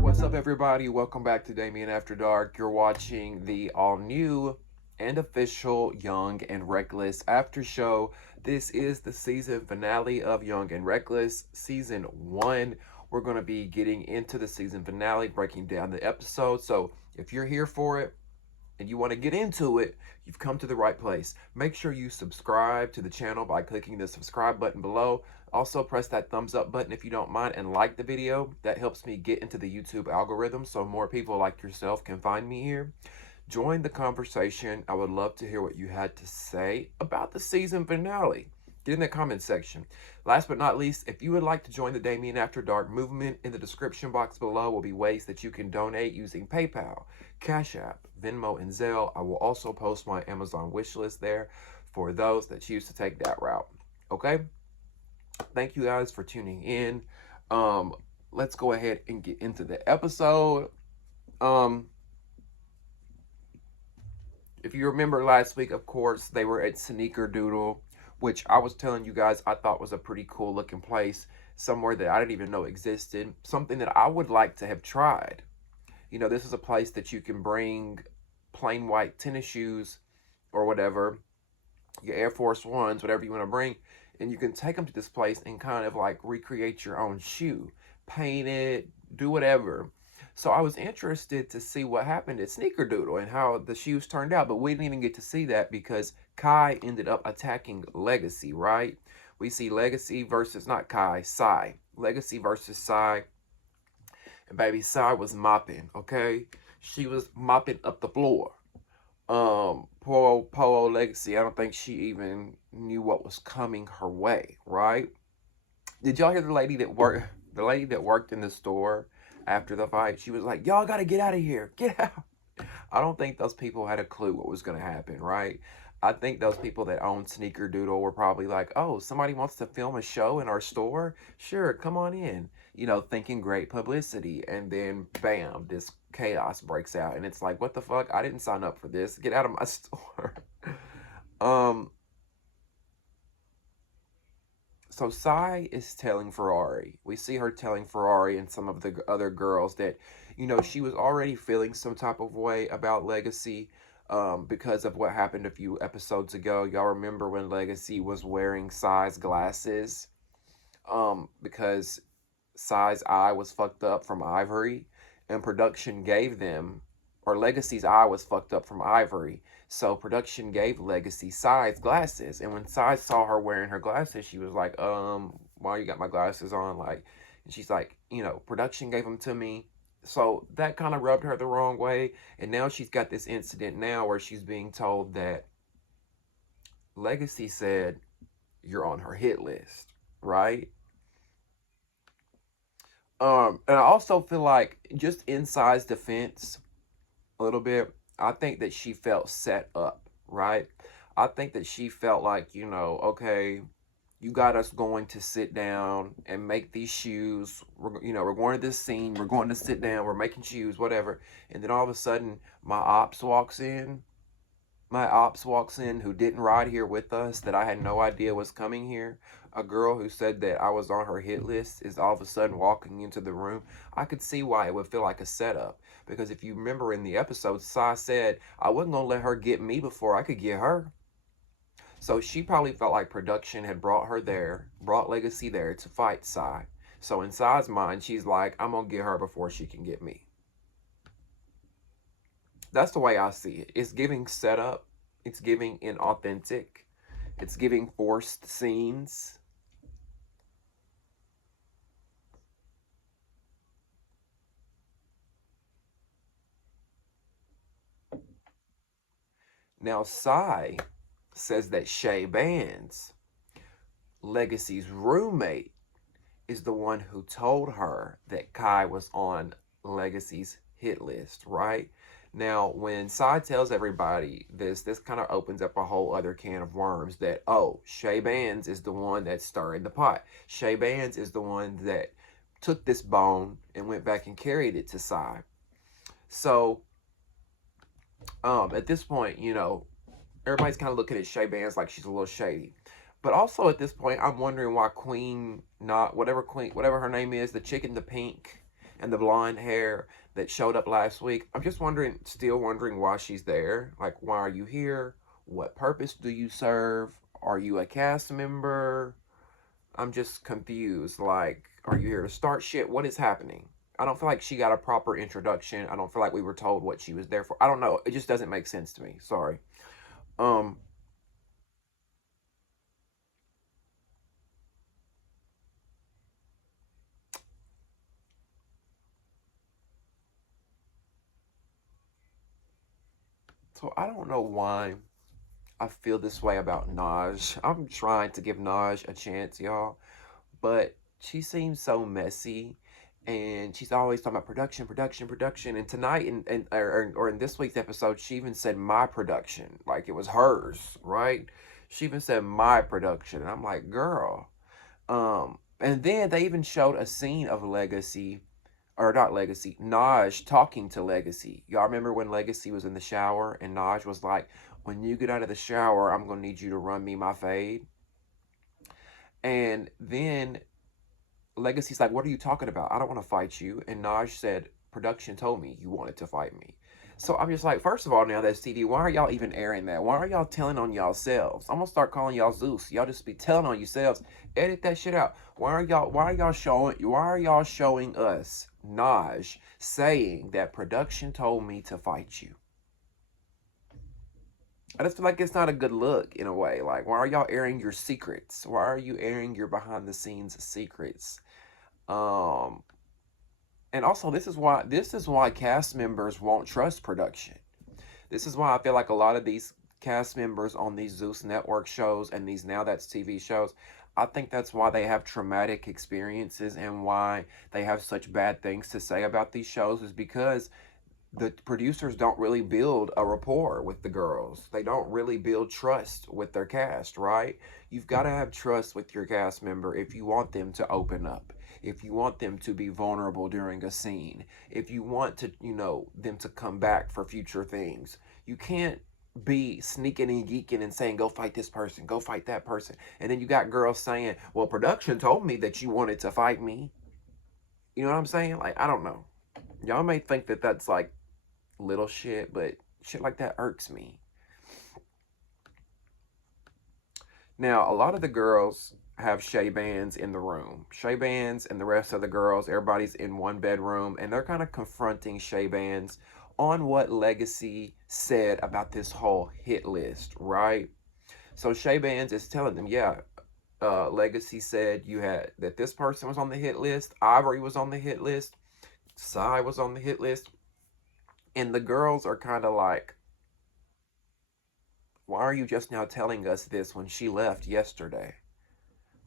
What's up, everybody? Welcome back to Damien After Dark. You're watching the all-new and official Young and Reckless after show. This is the season finale of Young and Reckless, season 1. We're going to be getting into the season finale, breaking down the episode. So if you're here for it and you want to get into it, you've come to the right place. Make sure you subscribe to the channel by clicking the subscribe button below. Also, press that thumbs up button if you don't mind and like the video. That helps me get into the YouTube algorithm so more people like yourself can find me here. Join the conversation. I would love to hear what you had to say about the season finale. Get in the comment section. Last but not least, if you would like to join the Damien After Dark movement, in the description box below will be ways that you can donate using PayPal, Cash App, Venmo, and Zelle. I will also post my Amazon wish list there for those that choose to take that route. Okay? Thank you guys for tuning in. Let's go ahead and get into the episode. If you remember last week, of course, they were at Doodle, which I was telling you guys I thought was a pretty cool looking place, somewhere that I didn't even know existed, something that I would like to have tried. You know, this is a place that you can bring plain white tennis shoes or whatever, your Air Force Ones, whatever you want to bring, and you can take them to this place and kind of like recreate your own shoe, paint it, do whatever. So I was interested to see what happened at Sneakerdoodle and how the shoes turned out, but we didn't even get to see that because Kai ended up attacking Legacy, right? We see Legacy versus, not Kai, Sai. Legacy versus Sai. And baby, Sai was mopping, okay? She was mopping up the floor. Poor old Legacy, I don't think she even knew what was coming her way, right? Did y'all hear the lady that worked in the store after the fight? She was like, y'all gotta get out of here, get out. I don't think those people had a clue what was gonna happen, right? I think those people that own Sneakerdoodle were probably like, oh, somebody wants to film a show in our store? Sure, come on in. You know, thinking great publicity. And then, bam, this chaos breaks out. And it's like, what the fuck? I didn't sign up for this. Get out of my store. So Sai is telling Ferrari. We see her telling Ferrari and some of the other girls that, you know, she was already feeling some type of way about Legacy, because of what happened a few episodes ago. Y'all remember when Legacy was wearing Sai's glasses, because Sai's eye was fucked up from Ivory, and production gave them, or Legacy's eye was fucked up from Ivory, so production gave Legacy Sai's glasses. And when Sai saw her wearing her glasses, she was like, why you got my glasses on? Like, and she's like, you know, production gave them to me. So that kind of rubbed her the wrong way. And now she's got this incident now where she's being told that Legacy said you're on her hit list, right? And I also feel like, just in Sai's defense a little bit, I think that she felt set up, right? I think that she felt like, you know, okay, you got us going to sit down and make these shoes. We're going to this scene. We're going to sit down. We're making shoes, whatever. And then all of a sudden, my ops walks in. My ops walks in who didn't ride here with us, that I had no idea was coming here. A girl who said that I was on her hit list is all of a sudden walking into the room. I could see why it would feel like a setup. Because if you remember in the episode, Sai said, I wasn't going to let her get me before I could get her. So she probably felt like production had brought her there, brought Legacy there to fight Sai. So in Sai's mind, she's like, I'm going to get her before she can get me. That's the way I see it. It's giving setup. It's giving inauthentic. It's giving forced scenes. Now, Sai says that Shay Bands, Legacy's roommate, is the one who told her that Kai was on Legacy's hit list, right? Now, when Side tells everybody this kind of opens up a whole other can of worms that, oh, Shay Bands is the one that's stirring the pot. Shay Bands is the one that took this bone and went back and carried it to Side. So, at this point, everybody's kind of looking at Shay Bands like she's a little shady. But also at this point, I'm wondering why whatever her name is, the chick in the pink and the blonde hair that showed up last week. I'm just still wondering why she's there. Like, why are you here? What purpose do you serve? Are you a cast member? I'm just confused. Like, are you here to start shit? What is happening? I don't feel like she got a proper introduction. I don't feel like we were told what she was there for. I don't know. It just doesn't make sense to me. Sorry. Um, so I don't know why I feel this way about Naj. I'm trying to give Naj a chance, y'all, but she seems so messy, and she's always talking about production, production, production. And tonight, or in this week's episode, she even said my production, like it was hers, right? She even said my production, and I'm like, girl. And then they even showed a scene of Legacy, or not Legacy, Naj talking to Legacy. Y'all remember when Legacy was in the shower and Naj was like, when you get out of the shower, I'm going to need you to run me my fade. And then Legacy's like, what are you talking about? I don't want to fight you. And Naj said, production told me you wanted to fight me. So I'm just like, first of all, now that's TV. Why are y'all even airing that? Why are y'all telling on y'allselves? I'm gonna start calling y'all Zeus. Y'all just be telling on yourselves. Edit that shit out. Why are y'all showing us Naj saying that production told me to fight you? I just feel like it's not a good look in a way. Like, why are y'all airing your secrets? Why are you airing your behind the scenes secrets? Um, and also this is why cast members won't trust production. This is why I feel like a lot of these cast members on these Zeus Network shows and these Now That's TV shows, I think that's why they have traumatic experiences and why they have such bad things to say about these shows is because the producers don't really build a rapport with the girls. They don't really build trust with their cast, right? You've got to have trust with your cast member if you want them to open up, if you want them to be vulnerable during a scene, if you want to, them to come back for future things. You can't be sneaking and geeking and saying, go fight this person, go fight that person. And then you got girls saying, well, production told me that you wanted to fight me. You know what I'm saying? Like, I don't know. Y'all may think that that's like little shit, but shit like that irks me. Now, a lot of the girls have Shay Bands in the room. Shay Bands and the rest of the girls, everybody's in one bedroom, and they're kind of confronting Shay Bands on what Legacy said about this whole hit list, right? So Shay Bands is telling them, yeah, Legacy said that this person was on the hit list, Ivory was on the hit list, Sai was on the hit list, and the girls are kind of like, why are you just now telling us this when she left yesterday?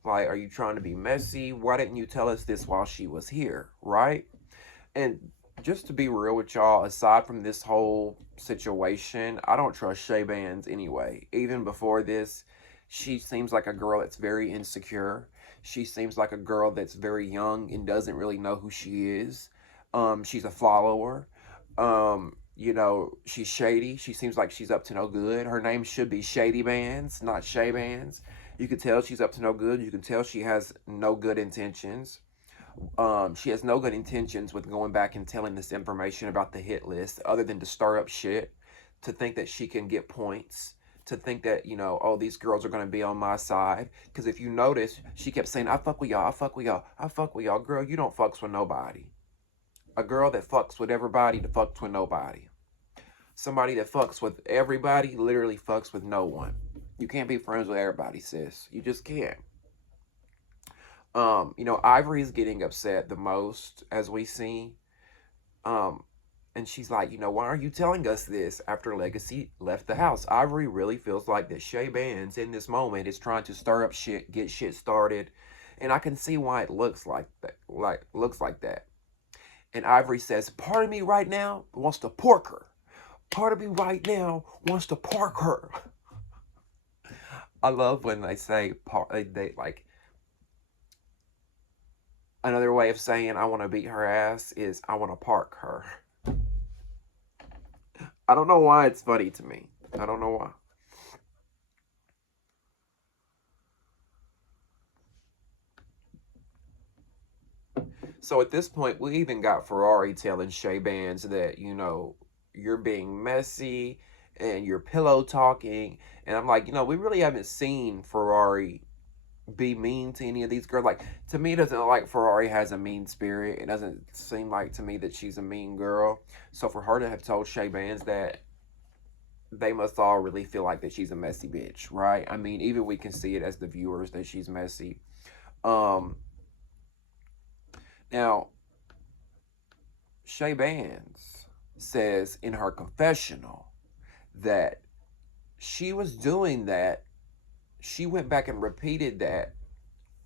Like, are you trying to be messy? Why didn't you tell us this while she was here, right? And just to be real with y'all, aside from this whole situation, I don't trust Shay Bands anyway. Even before this, she seems like a girl that's very insecure. She seems like a girl that's very young and doesn't really know who she is. She's a follower. She's shady. She seems like she's up to no good. Her name should be Shady Bands, not Shay Bands. You can tell she's up to no good. You can tell she has no good intentions. She has no good intentions with going back and telling this information about the hit list other than to stir up shit, to think that she can get points, to think that, oh, these girls are going to be on my side. Because if you notice, she kept saying, I fuck with y'all, I fuck with y'all, I fuck with y'all. Girl, you don't fucks with nobody. A girl that fucks with everybody to fucks with nobody. Somebody that fucks with everybody literally fucks with no one. You can't be friends with everybody, sis. You just can't. Ivory's getting upset the most as we see. And she's like, why are you telling us this after Legacy left the house? Ivory really feels like that Shay Bands in this moment is trying to stir up shit, get shit started. And I can see why it looks like that. And Ivory says, part of me right now wants to pork her. Part of me right now wants to park her. I love when they say park. They like another way of saying I want to beat her ass is I want to park her. I don't know why it's funny to me. I don't know why. So at this point, we even got Ferrari telling Shay Bands that, you know, you're being messy and you're pillow talking. And I'm like, you know, we really haven't seen Ferrari be mean to any of these girls. Like, to me, it doesn't look like Ferrari has a mean spirit. It doesn't seem like to me that she's a mean girl. So for her to have told Shay Bands that, they must all really feel like that she's a messy bitch, right? I mean, even we can see it as the viewers that she's messy. Um, Now, Shay Bands says in her confessional that she was doing that. She went back and repeated that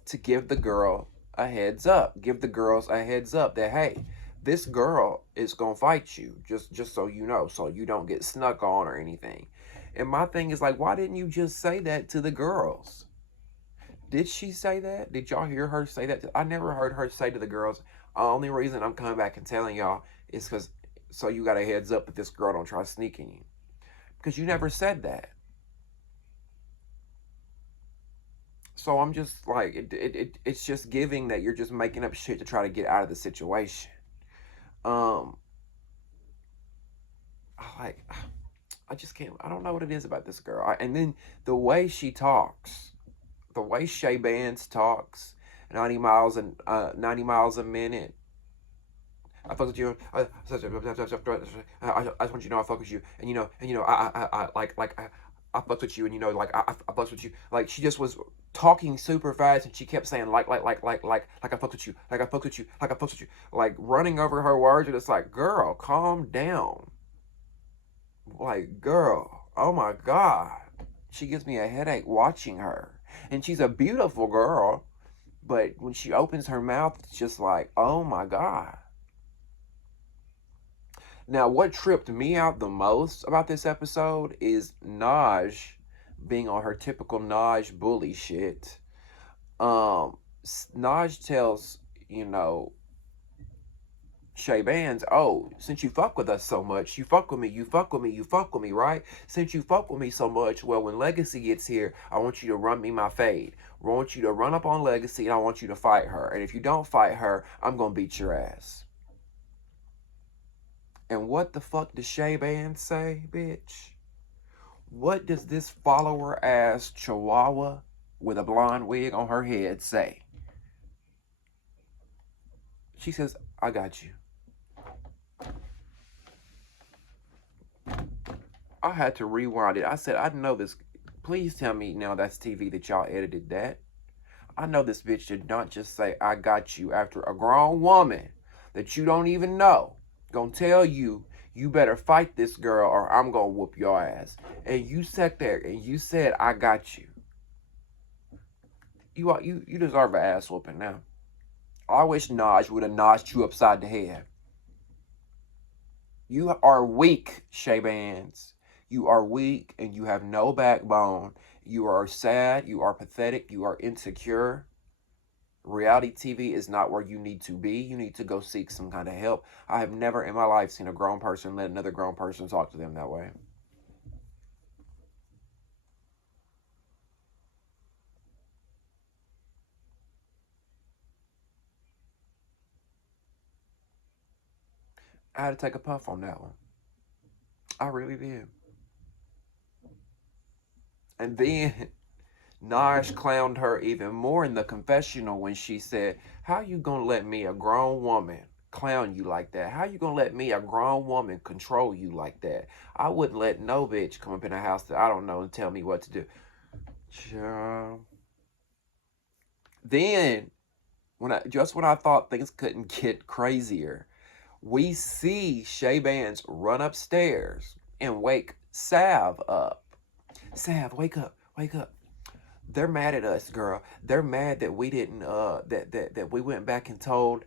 to give the girl a heads up, give the girls a heads up that, hey, this girl is gonna fight you, just so you know, so you don't get snuck on or anything. And my thing is like, why didn't you just say that to the girls? Did she say that? Did y'all hear her say that? I never heard her say to the girls, the only reason I'm coming back and telling y'all is because so you got a heads up that this girl don't try sneaking you. Because you never said that. So I'm just like, it's just giving that you're just making up shit to try to get out of the situation. Um, I just can't, I don't know what it is about this girl. And then the way she talks, the way Shay Bands talks, 90 miles and 90 miles a minute. I fuck with you. I just want you to know I fuck with you, and I I fuck with you, and I fuck with you. Like she just was talking super fast, and she kept saying like I fuck with you, like I fuck with you, like I fuck with you, like running over her words, and it's like, girl, calm down. Like, girl, oh my god, she gives me a headache watching her, and she's a beautiful girl, but when she opens her mouth, it's just like, oh my god. Now, what tripped me out the most about this episode is Naj being on her typical Naj bully shit. Naj tells, Shay Bands, oh, since you fuck with us so much, you fuck with me, you fuck with me, you fuck with me, right? Since you fuck with me so much, well, when Legacy gets here, I want you to run me my fade. I want you to run up on Legacy, and I want you to fight her. And if you don't fight her, I'm gonna beat your ass. And what the fuck does Shay Band say, bitch? What does this follower ass chihuahua with a blonde wig on her head say? She says, I got you. I had to rewind it. I said, I know this. Please tell me now that's TV that y'all edited that. I know this bitch did not just say, I got you, after a grown woman that you don't even know gonna tell you, you better fight this girl or I'm gonna whoop your ass. And you sat there and you said, I got you. You deserve an ass whooping now. I wish Naj would have notched you upside the head. You are weak, Shay Bands. You are weak and you have no backbone. You are sad, you are pathetic, you are insecure. Reality TV is not where you need to be. You need to go seek some kind of help. I have never in my life seen a grown person let another grown person talk to them that way. I had to take a puff on that one. I really did. And then Naj clowned her even more in the confessional when she said, how you gonna let me, a grown woman, clown you like that? How you gonna let me, a grown woman, control you like that? I wouldn't let no bitch come up in a house that I don't know and tell me what to do. Then, when I thought things couldn't get crazier, we see Shay Bands run upstairs and wake Sav up. Sav, wake up, wake up. They're mad at us, girl. They're mad that we didn't that we went back and told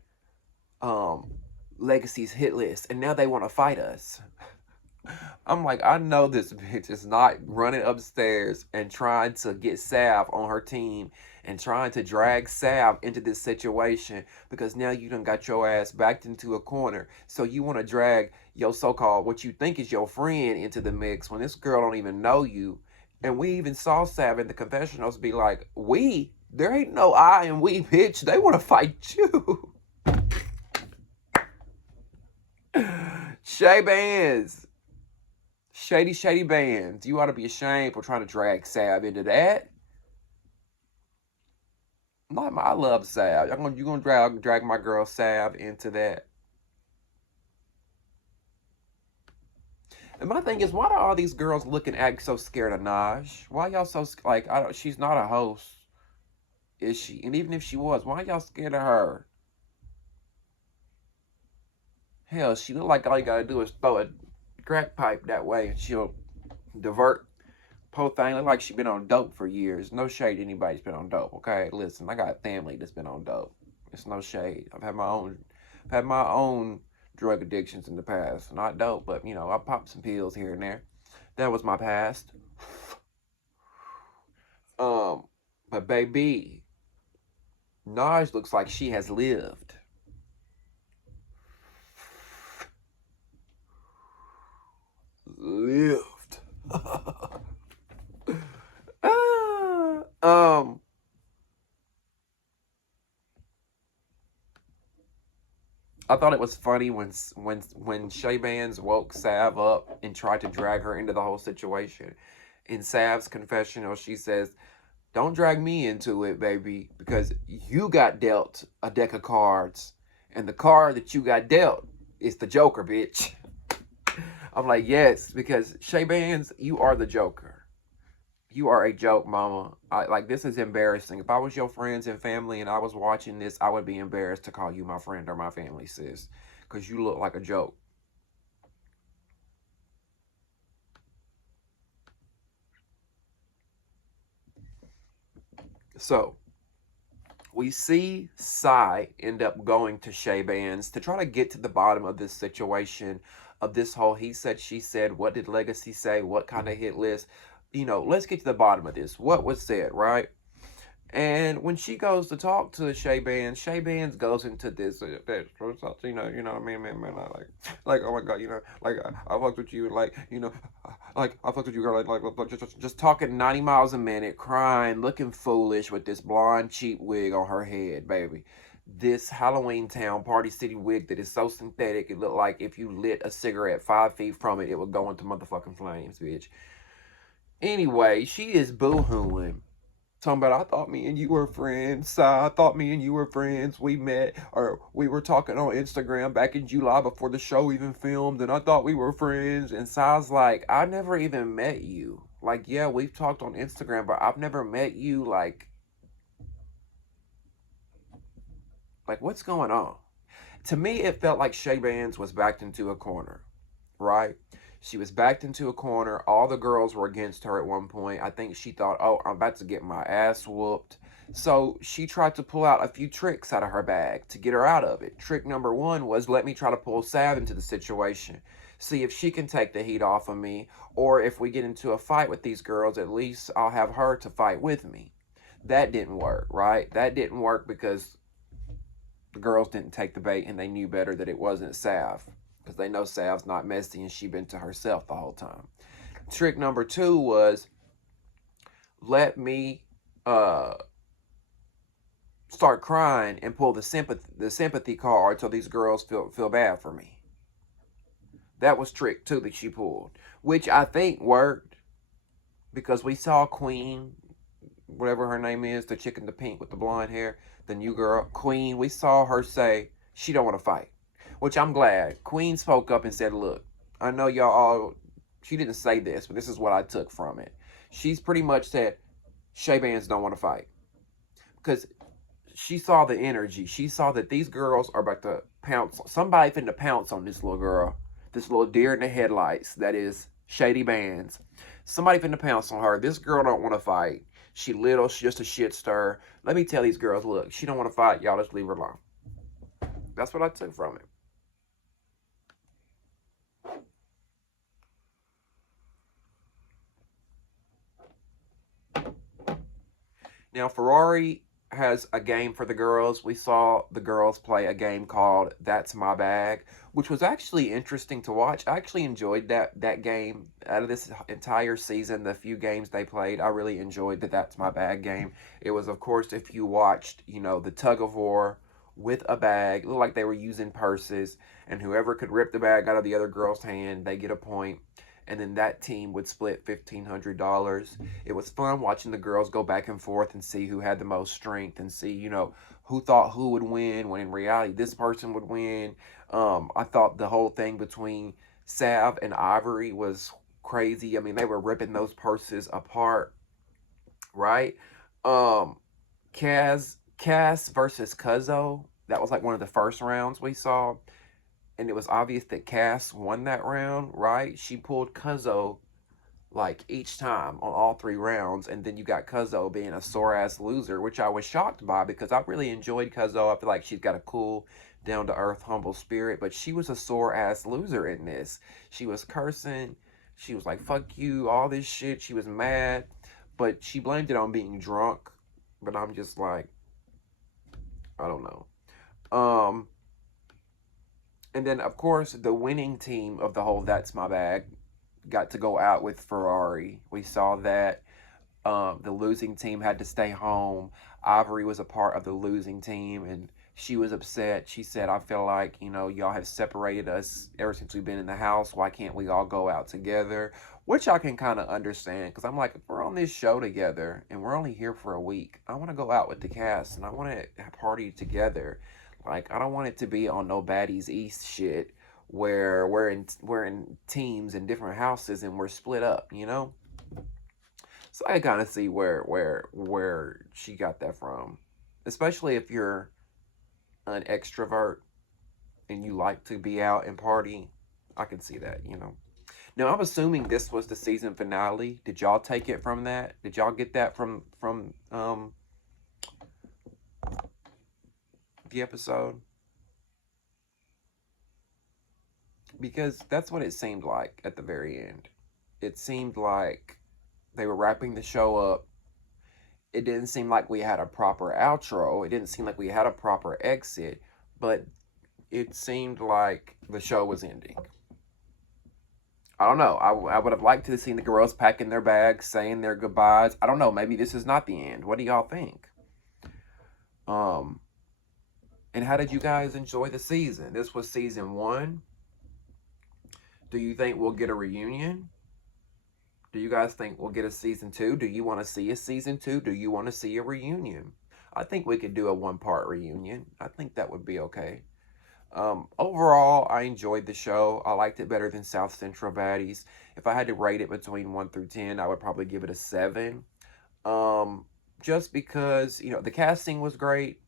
Legacy's hit list, and now they want to fight us. I'm like, I know this bitch is not running upstairs and trying to get Sav on her team and trying to drag Sav into this situation because now you done got your ass backed into a corner. So you want to drag your so-called, what you think is your friend into the mix when this girl don't even know you. And we even saw Sav in the confessionals be like, there ain't no I and we, bitch. They want to fight you. Shay Bands. Shady Bands. You ought to be ashamed for trying to drag Sav into that. I love Sav. You gonna drag my girl Sav into that. And my thing is, why do all these girls look and act so scared of Naj? Why y'all so, like, she's not a host, is she? And even if she was, why y'all scared of her? Hell, she look like all you gotta do is throw a crack pipe that way and she'll divert. Poor thing look like she been on dope for years. No shade to anybody's been on dope, okay? Listen, I got a family that's been on dope. It's no shade. I've had my own drug addictions in the past. Not dope, but you know, I popped some pills here and there. That was my past. But baby, Naj looks like she has lived. I thought it was funny when Shay Bands woke Sav up and tried to drag her into the whole situation. In Sav's confessional, she says, "Don't drag me into it, baby, because you got dealt a deck of cards, and the card that you got dealt is the Joker, bitch." I'm like, yes, because Shay Bands, you are the Joker. You are a joke, mama. This is embarrassing. If I was your friends and family and I was watching this, I would be embarrassed to call you my friend or my family, sis. Because you look like a joke. So, we see Sai end up going to Shay Bands to try to get to the bottom of this situation, of this whole he said, she said, what did Legacy say, what kind of hit list. You know, let's get to the bottom of this. What was said, right? And when she goes to talk to Shay Bands goes into this, you know what I mean, man, like, oh my God, you know, like, I fucked with you, like, you know, like, I fucked with you, girl, just talking 90 miles a minute, crying, looking foolish with this blonde, cheap wig on her head, baby. This Halloween Town Party City wig that is so synthetic, it looked like if you lit a cigarette 5 feet from it, it would go into motherfucking flames, bitch. Anyway, she is boo-hooing. Talking about, I thought me and you were friends. I thought me and you were friends. We met, or we were talking on Instagram back in July before the show even filmed, and I thought we were friends. And Sai's like, I never even met you. Like, yeah, we've talked on Instagram, but I've never met you. Like, what's going on? To me, it felt like Shay Bands was backed into a corner, right? She was backed into a corner. All the girls were against her at one point. I think she thought, oh, I'm about to get my ass whooped. So she tried to pull out a few tricks out of her bag to get her out of it. Trick number one was, let me try to pull Sav into the situation. See if she can take the heat off of me. Or if we get into a fight with these girls, at least I'll have her to fight with me. That didn't work, right? That didn't work because the girls didn't take the bait and they knew better that it wasn't Sav. Because they know Sav's not messy and she been to herself the whole time. Trick number two was, let me start crying and pull the sympathy card so these girls feel bad for me. That was trick two that she pulled, which I think worked because we saw Queen, whatever her name is, the chick in the pink with the blonde hair, the new girl, Queen. We saw her say she don't want to fight. Which I'm glad. Queen spoke up and said, look, I know y'all all, she didn't say this, but this is what I took from it. She's pretty much said, Shay Bands don't want to fight. Because she saw the energy. She saw that these girls are about to pounce. Somebody finna pounce on this little girl. This little deer in the headlights that is Shady Bands. Somebody finna pounce on her. This girl don't want to fight. She little, she's just a shit stir. Let me tell these girls, look, she don't want to fight. Y'all just leave her alone. That's what I took from it. Now, Ferrari has a game for the girls. We saw the girls play a game called That's My Bag, which was actually interesting to watch. I actually enjoyed that game. Out of this entire season, the few games they played, I really enjoyed the That's My Bag game. It was, of course, if you watched, the tug of war with a bag. It looked like they were using purses, and whoever could rip the bag out of the other girl's hand, they get a point. And then that team would split $1,500. It was fun watching the girls go back and forth and see who had the most strength and see, who thought who would win when in reality this person would win. I thought the whole thing between Sav and Ivory was crazy. I mean, they were ripping those purses apart, right? Um, Cass versus Cuzzo. That was like one of the first rounds we saw. And it was obvious that Cass won that round, right? She pulled Cuzzo like each time on all 3 rounds, and then you got Cuzzo being a sore ass loser, which I was shocked by because I really enjoyed Cuzzo. I feel like she's got a cool, down to earth, humble spirit, but she was a sore ass loser in this. She was cursing, she was like, fuck you, all this shit. She was mad, but she blamed it on being drunk. But I'm just like, I don't know. And then, of course, the winning team of the whole That's My Bag got to go out with Ferrari. We saw that. The losing team had to stay home. Ivory was a part of the losing team, and she was upset. She said, I feel like, y'all have separated us ever since we've been in the house. Why can't we all go out together? Which I can kind of understand, because I'm like, if we're on this show together, and we're only here for a week, I want to go out with the cast, and I want to party together. Like, I don't want it to be on no Baddies East shit, where we're in teams in different houses, and we're split up, So I kind of see where she got that from, especially if you're an extrovert and you like to be out and party. I can see that. Now I'm assuming this was the season finale. Did y'all take it from that? Did y'all get that from the episode? Because that's what it seemed like at the very end. It seemed like they were wrapping the show up. It didn't seem like we had a proper outro. It didn't seem like we had a proper exit, but it seemed like the show was ending. I don't know. I would have liked to have seen the girls packing their bags, saying their goodbyes. I don't know. Maybe this is not the end. What do y'all think? And how did you guys enjoy the season? This was season 1. Do you think we'll get a reunion? Do you guys think we'll get a season 2? Do you want to see a season 2? Do you want to see a reunion? I think we could do a 1-part reunion. I think that would be okay. Overall, I enjoyed the show. I liked it better than South Central Baddies. If I had to rate it between 1 through 10, I would probably give it a 7. Just because, the casting was great.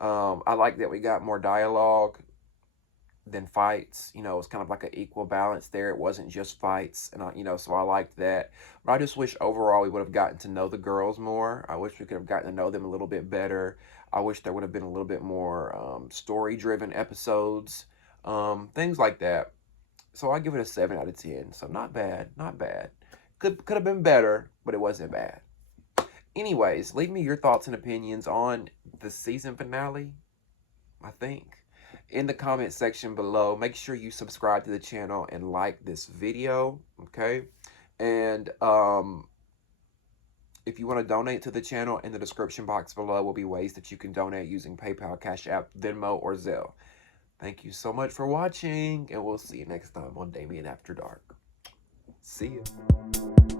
I like that we got more dialogue than fights. It was kind of like an equal balance there. It wasn't just fights, and so I liked that. But I just wish overall we would have gotten to know the girls more. I wish we could have gotten to know them a little bit better. I wish there would have been a little bit more story-driven episodes, things like that. So I give it a 7 out of 10. So not bad, not bad. Could have been better, but it wasn't bad. Anyways, leave me your thoughts and opinions on the season finale, I think, in the comment section below. Make sure you subscribe to the channel and like this video, okay? And if you want to donate to the channel, in the description box below will be ways that you can donate using PayPal, Cash App, Venmo, or Zelle. Thank you so much for watching, and we'll see you next time on Damien After Dark. See ya.